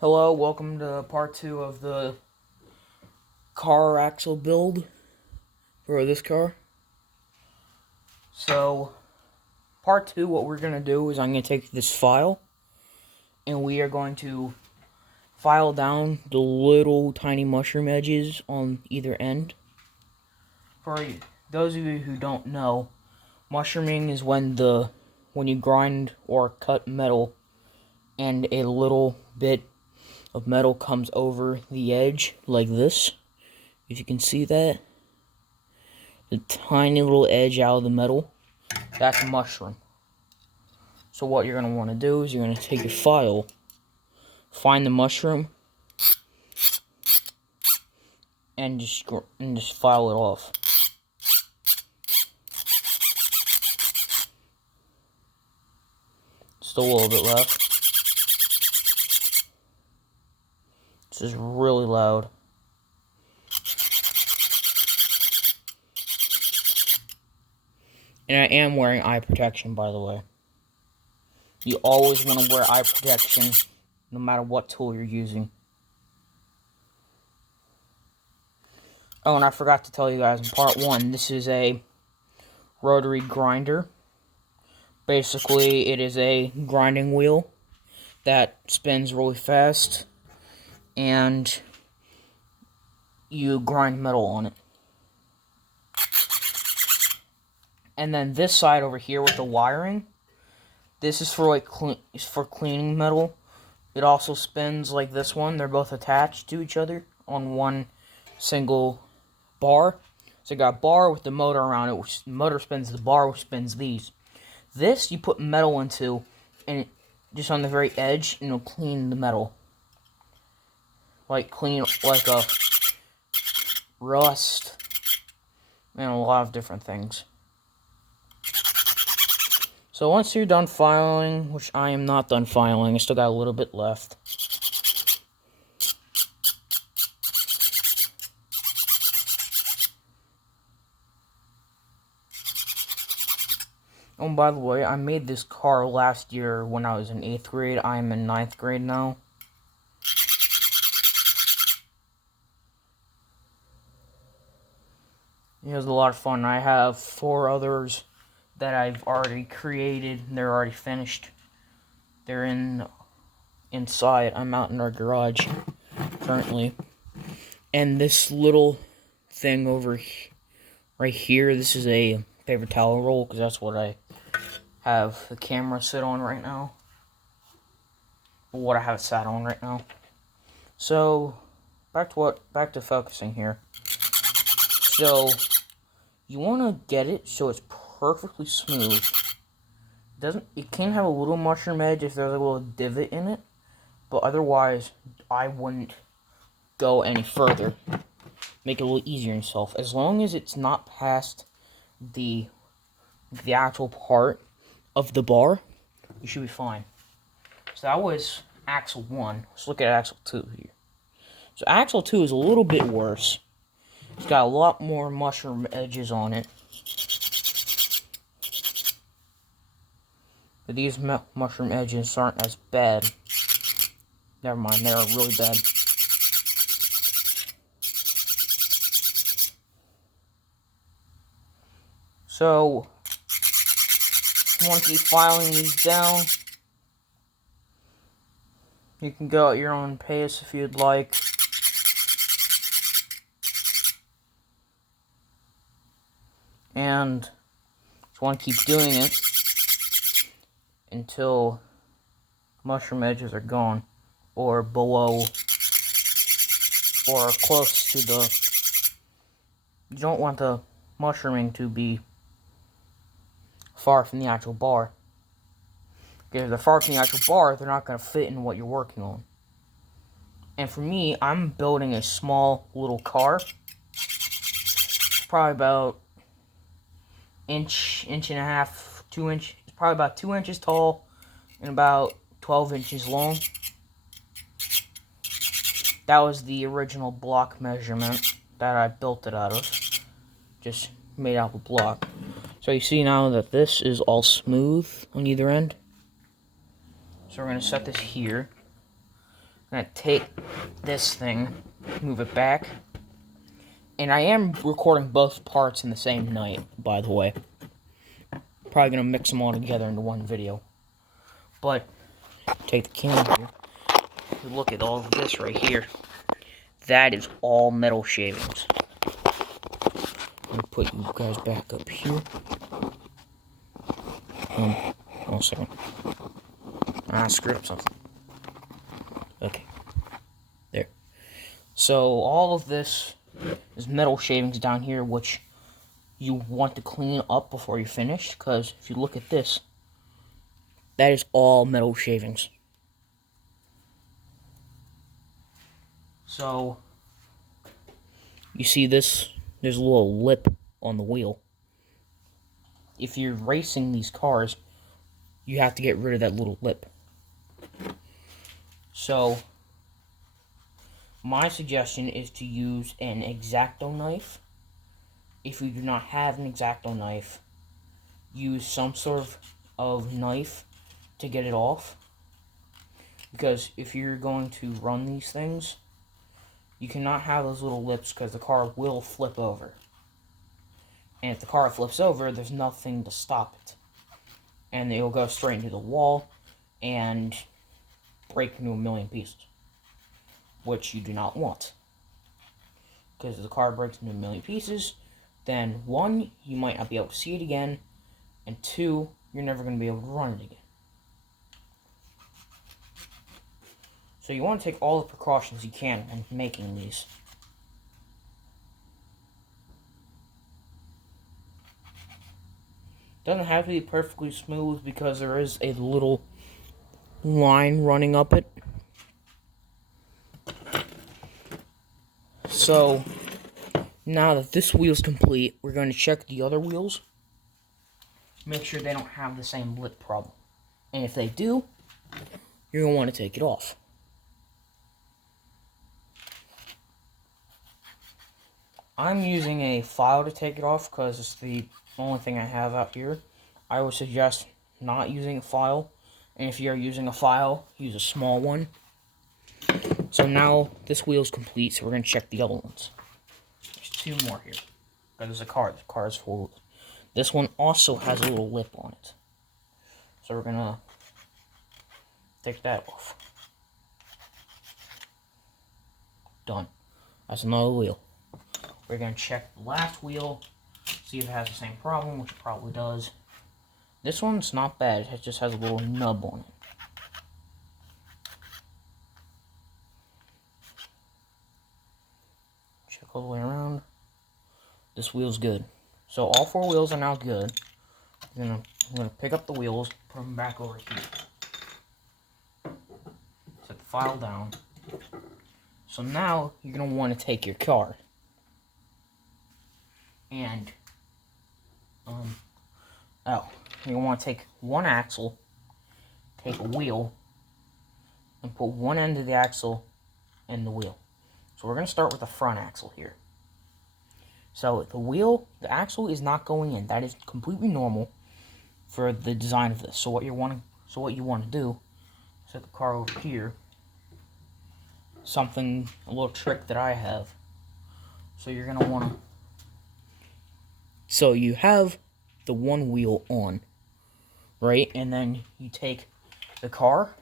Hello, welcome to part 2 of the car axle build for this car. So, part 2, what we're going to do is I'm going to take this file and we are going to file down the little tiny mushroom edges on either end. For those of you who don't know, mushrooming is when you grind or cut metal and a little bit of metal comes over the edge like this. If you can see that, the tiny little edge out of the metal, that's a mushroom. So what you're going to want to do is you're going to take your file, find the mushroom, and just file it off. Still a little bit left. This is really loud. And I am wearing eye protection, by the way. You always want to wear eye protection, no matter what tool you're using. Oh, and I forgot to tell you guys in part 1, this is a rotary grinder. Basically, it is a grinding wheel that spins really fast, and you grind metal on it. And then this side over here with the wiring, this is for for cleaning metal. It also spins like this one. They're both attached to each other on one single bar. So you got a bar with the motor around it, which the motor spins the bar, which spins these. This you put metal into, and just on the very edge, and it'll clean the metal. Clean like a rust, and a lot of different things. So once you're done filing, which I am not done filing, I still got a little bit left. Oh, by the way, I made this car last year when I was in 8th grade. I am in 9th grade now. It was a lot of fun. I have 4 others that I've already created. They're already finished. They're inside. I'm out in our garage currently. And this little thing right here, this is a paper towel roll, because that's what I have the camera sit on right now. What I have it sat on right now. So, back to focusing here. So, you want to get it so it's perfectly smooth. It can have a little mushroom edge if there's a little divot in it, but otherwise I wouldn't go any further. Make it a little easier on yourself. As long as it's not past the actual part of the bar, you should be fine. So that was axle 1. Let's look at axle 2 here. So axle 2 is a little bit worse. It's got a lot more mushroom edges on it. But these mushroom edges aren't as bad. Never mind, they're really bad. So, you want to keep filing these down. You can go at your own pace if you'd like. And just want to keep doing it until mushroom edges are gone, or below, or close to the... You don't want the mushrooming to be far from the actual bar. Because if they're far from the actual bar, they're not going to fit in what you're working on. And for me, I'm building a small little car. Probably about inch and a half, 2 inch. It's probably about 2 inches tall and about 12 inches long. That was the original block measurement that I built it out of. Just made out of block. So you see now that this is all smooth on either end. So we're going to set this here. gonna take this thing, move it back. And I am recording both parts in the same night, by the way. Probably gonna mix them all together into one video. But, take the camera here. Look at all of this right here. That is all metal shavings. Let me put you guys back up here. One second. I screwed up something. Okay. There. So, all of this is metal shavings down here, which you want to clean up before you finish, because if you look at this, that is all metal shavings. So, you see this? There's a little lip on the wheel. If you're racing these cars, you have to get rid of that little lip. So, my suggestion is to use an X-Acto knife. If you do not have an X-Acto knife, use some sort of knife to get it off. Because if you're going to run these things, you cannot have those little lips because the car will flip over. And if the car flips over, there's nothing to stop it. And it'll go straight into the wall and break into a million pieces. Which you do not want. Because if the car breaks into a million pieces, then 1, you might not be able to see it again, and 2, you're never going to be able to run it again. So you want to take all the precautions you can when making these. Doesn't have to be perfectly smooth because there is a little line running up it. So, now that this wheel's complete, we're going to check the other wheels. Make sure they don't have the same lip problem. And if they do, you're going to want to take it off. I'm using a file to take it off because it's the only thing I have out here. I would suggest not using a file. And if you're using a file, use a small one. So now this wheel's complete, so we're going to check the other ones. There's 2 more here. Because there's a car. The car is full. This one also has a little lip on it. So we're going to take that off. Done. That's another wheel. We're going to check the last wheel, see if it has the same problem, which it probably does. This one's not bad. It just has a little nub on it. Check all the way around. This wheel's good. So all 4 wheels are now good. I'm gonna pick up the wheels, put them back over here. Set the file down. So now you're gonna want to take your car and you want to take one axle, take a wheel, and put one end of the axle in the wheel. So we're going to start with the front axle here. So the axle is not going in. That is completely normal for the design of this. So what you want to do, set the car over here. A little trick that I have. So you're going to want to. So you have the one wheel on, right? And then you take the car,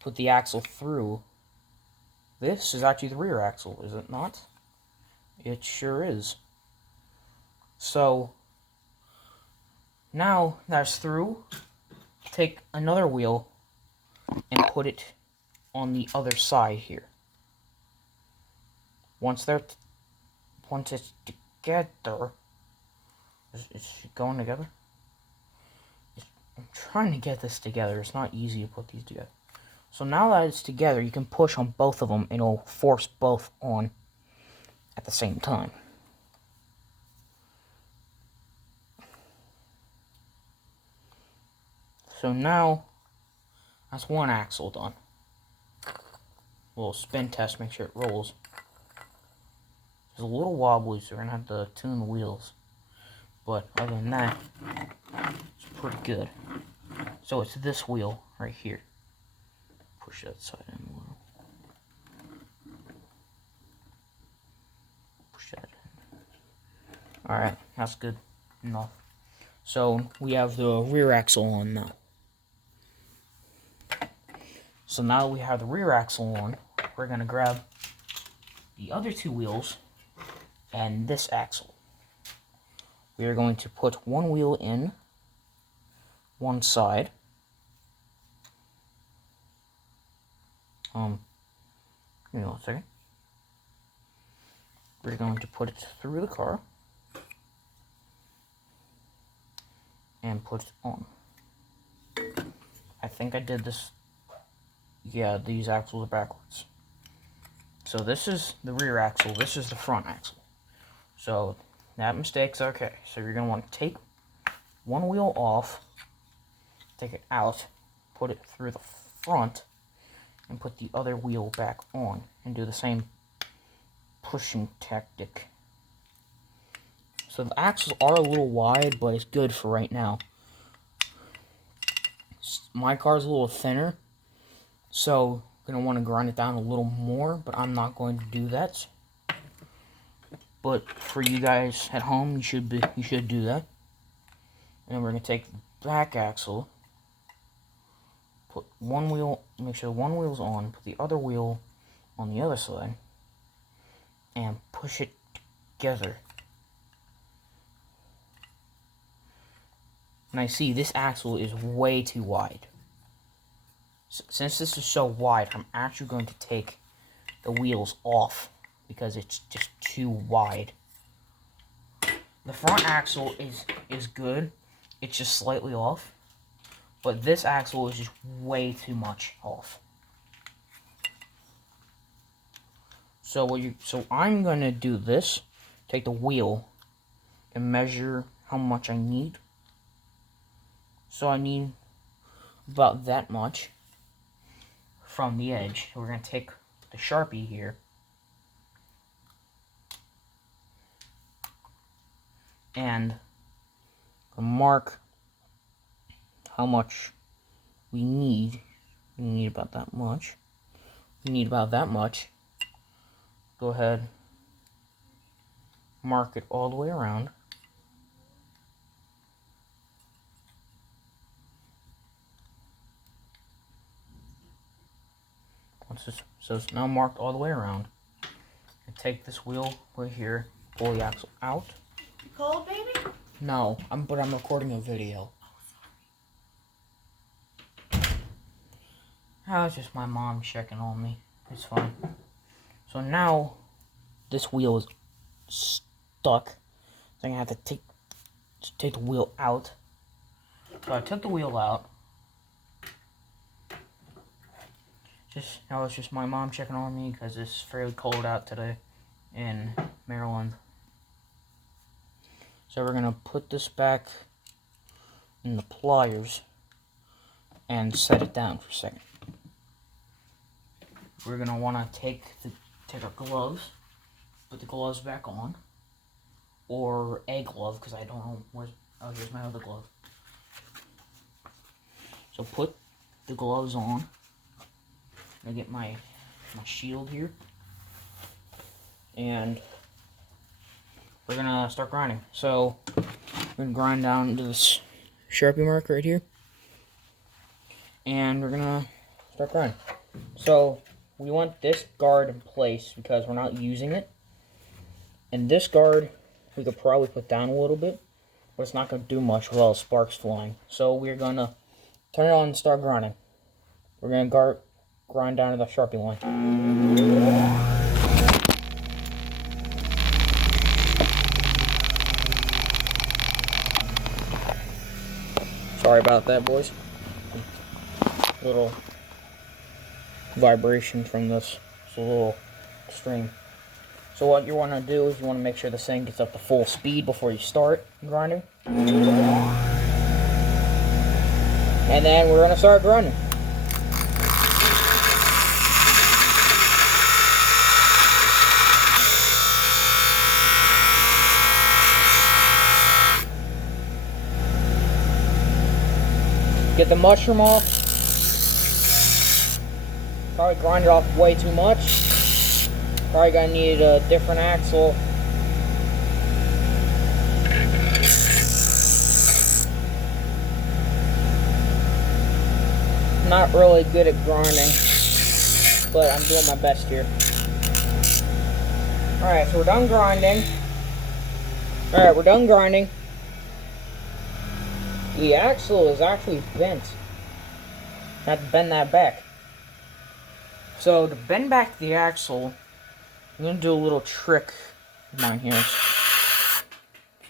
put the axle through. This is actually the rear axle, is it not? It sure is. So, now that's through, take another wheel and put it on the other side here. Once it's together, is it going together? I'm trying to get this together. It's not easy to put these together. So now that it's together, you can push on both of them and it'll force both on at the same time. So now, that's one axle done. A little spin test, make sure it rolls. It's a little wobbly, so we're going to have to tune the wheels. But other than that, it's pretty good. So it's this wheel right here. push that side in a little. Push that in. Alright, that's good enough. So we have the rear axle on now. So now we have the rear axle on, we're going to grab the other two wheels and this axle. We are going to put one wheel in one side. Give me 1 second. We're going to put it through the car and put it on. I think I did this. Yeah, these axles are backwards. So this is the rear axle, this is the front axle. So that mistake's okay. So you're going to want to take one wheel off, take it out, put it through the front, and put the other wheel back on, and do the same pushing tactic. So the axles are a little wide, but it's good for right now. My car's a little thinner, so I'm going to want to grind it down a little more, but I'm not going to do that. But for you guys at home, you should do that. And then we're going to take the back axle, put one wheel, make sure one wheel's on, put the other wheel on the other side, and push it together. And I see this axle is way too wide. Since this is so wide, I'm actually going to take the wheels off because it's just too wide. The front axle is good. It's just slightly off. But this axle is just way too much off. So I'm going to do this. Take the wheel and measure how much I need. So I need about that much from the edge. So we're going to take the Sharpie here and mark how much we need. We need about that much. We need about that much. Go ahead, mark it all the way around. So it's now marked all the way around. And take this wheel right here, pull the axle out. Cold, baby? No, but I'm recording a video. Oh, it's just my mom checking on me. It's fine. So now this wheel is stuck. So I'm gonna have to take the wheel out. So I took the wheel out. Now it's just my mom checking on me because it's fairly cold out today in Maryland. So we're gonna put this back in the pliers and set it down for a second. We're gonna want to take our gloves, put the gloves back on, or a glove because I don't know here's my other glove. So put the gloves on. I get my shield here, and we're gonna start grinding. So we're gonna grind down to this Sharpie mark right here, and we're gonna start grinding. So we want this guard in place because we're not using it, and this guard we could probably put down a little bit, but it's not gonna do much with all the sparks flying. So we're gonna turn it on and start grinding. We're gonna grind down to the Sharpie line. Sorry about that, boys. Little vibration from this. It's a little extreme. So what you want to do is you want to make sure the thing gets up to full speed before you start grinding. And then we're going to start grinding. Get the mushroom off. Probably grinded off way too much. Probably gonna need a different axle. Not really good at grinding, but I'm doing my best here. Alright, so we're done grinding. Alright, we're done grinding. The axle is actually bent. I have to bend that back. So, to bend back the axle, I'm going to do a little trick of mine here. There's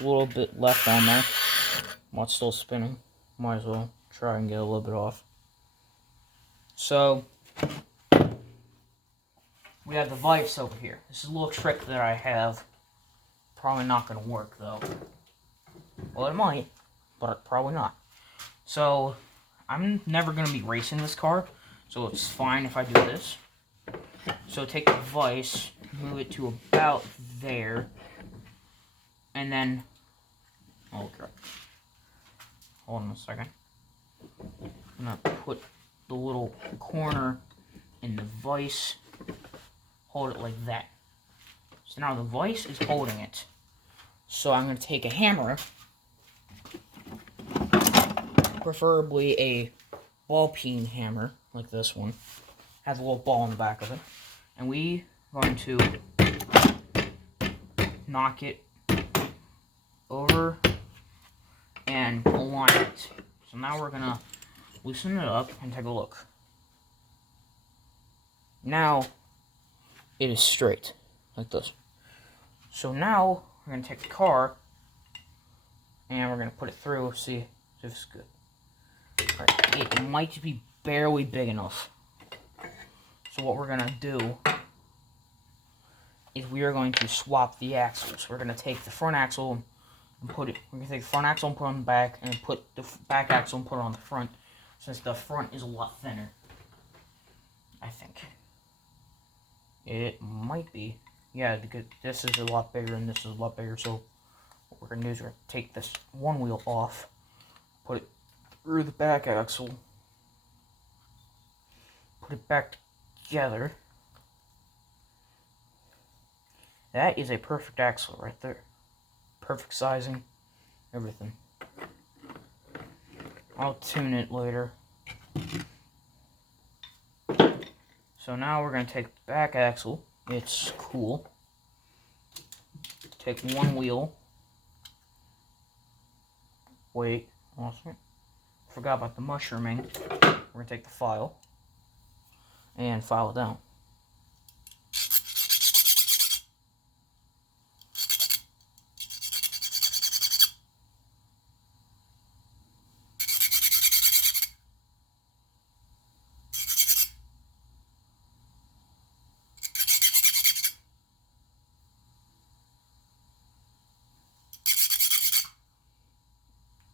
a little bit left on there while it's still spinning. Might as well try and get a little bit off. So, we have the vise over here. This is a little trick that I have. Probably not going to work, though. Well, it might, but probably not. So, I'm never going to be racing this car, so it's fine if I do this. So, take the vise, move it to about there, and then... Oh, crap. Hold on a second. I'm going to put the little corner in the vise, hold it like that. So now the vise is holding it. So I'm going to take a hammer, preferably a ball peen hammer, like this one. Has a little ball in the back of it. And we are going to knock it over and align it. So now we're going to loosen it up and take a look. Now it is straight, like this. So now we're going to take the car and we're going to put it through, see if it's good. Right, it might be barely big enough. So what we're going to do is we are going to swap the axles. We're going to take the front axle and put it, we're going to take the front axle and put it on the back, and put the back axle and put it on the front, since the front is a lot thinner, I think. It might be. Yeah, because this is a lot bigger and this is a lot bigger, so what we're going to do is we're going to take this one wheel off, put it through the back axle, put it back together. That is a perfect axle right there. Perfect sizing, everything. I'll tune it later. So now we're going to take the back axle. It's cool. Take one wheel. Wait, awesome. Forgot about the mushrooming. We're going to take the file and file it down.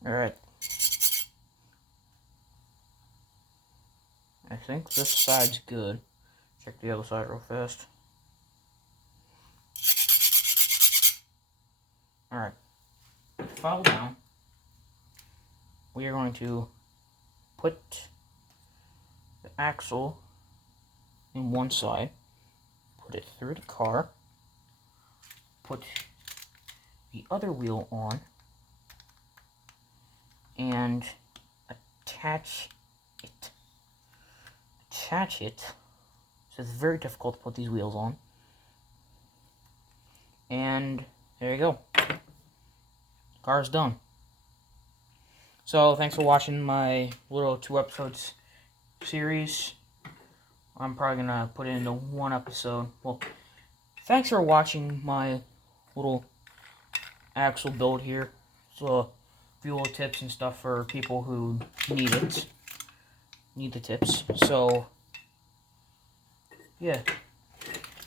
Alright. I think this side's good. Check the other side real fast. Alright. File down. We are going to put the axle in one side, put it through the car, put the other wheel on, and attach it. So it's very difficult to put these wheels on. And there you go. Car's done. So thanks for watching my little 2 episodes series. I'm probably gonna put it into 1 episode. Well, thanks for watching my little axle build here. So a few little tips and stuff for people who need it. Need the tips. So yeah.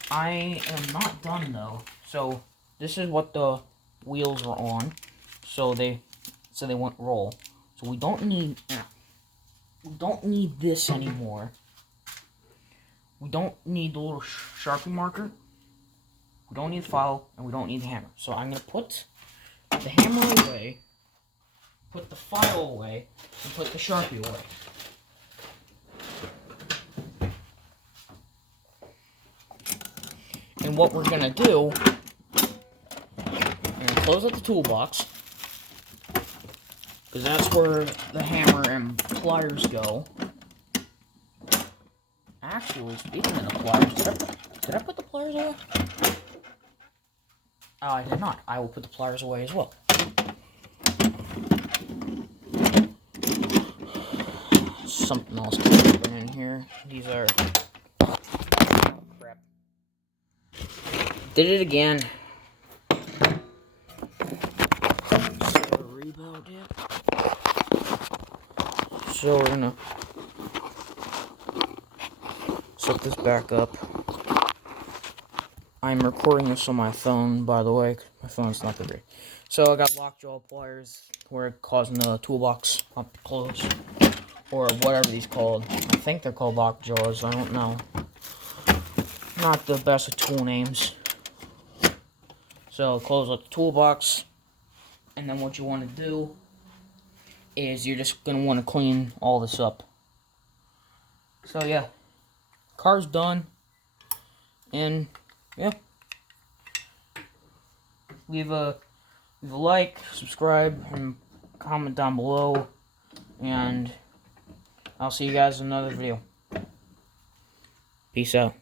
I am not done though. So this is what the wheels are on. So they won't roll. So we don't need this anymore. We don't need the little Sharpie marker. We don't need the file, and we don't need the hammer. So I'm gonna put the hammer away, put the file away, and put the Sharpie away. And what we're gonna do, we're gonna close up the toolbox, because that's where the hammer and pliers go. Actually, speaking of the pliers, did I put the pliers away? Oh, I did not. I will put the pliers away as well. Something else to open in here. These are... crap. Did it again. Sorry about it. So we're gonna set this back up. I'm recording this on my phone, by the way. My phone's not that great. So I got lockjaw pliers where it causing the toolbox up to close. Or whatever these called. I think they're called lockjaws. I don't know. Not the best of tool names. So close up the toolbox. And then what you want to do is you're just going to want to clean all this up. So yeah. Car's done. And yeah. Leave a like, subscribe, and comment down below. And I'll see you guys in another video. Peace out.